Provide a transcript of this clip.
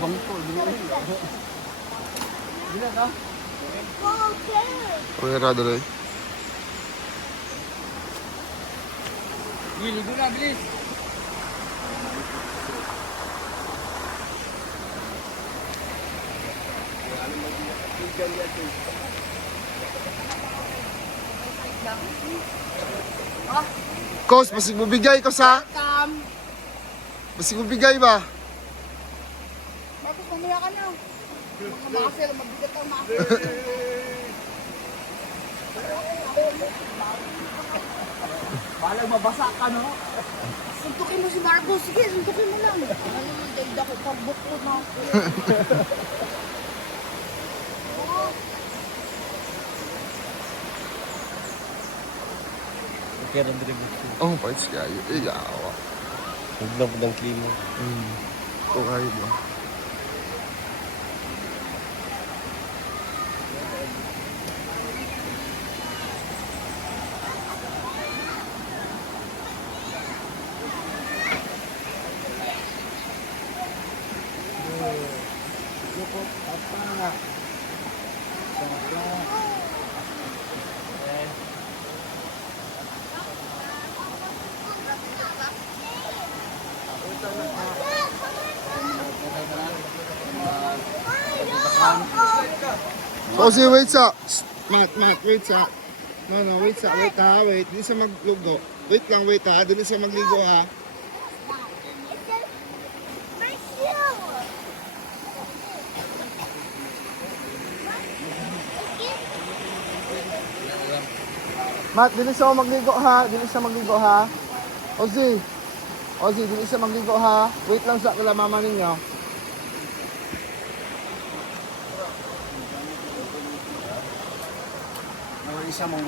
lubang ko. Bila ka? Pangirado na eh. Ligo na, bilis. Kos, masig mo bigay ko sa... Masig mo bigay ba? Bakit mamaya ka na? Makasel, magbigat ang makasel. Balang mabasa ka, no? Suntukin mo si Marco. Sige, suntukin mo lang. Ano, dahil ako pagbukod na ako. Okay, Rodrigo. Oh, pahit kayo. Yawa. Huwag na po ng klima. Ito kayo ba? Kasi wait sa... Mat, wait sa... No, wait sa... Wait ha, wait. Dili sa maglugo. Wait lang, wait ha. Dili sa magligo ha. Mat, dili sa magligo ha. Dili sa magligo ha. Ozzy. Ozzy, dili sa magligo ha. Wait lang sa kala mama ninyo. Isa mong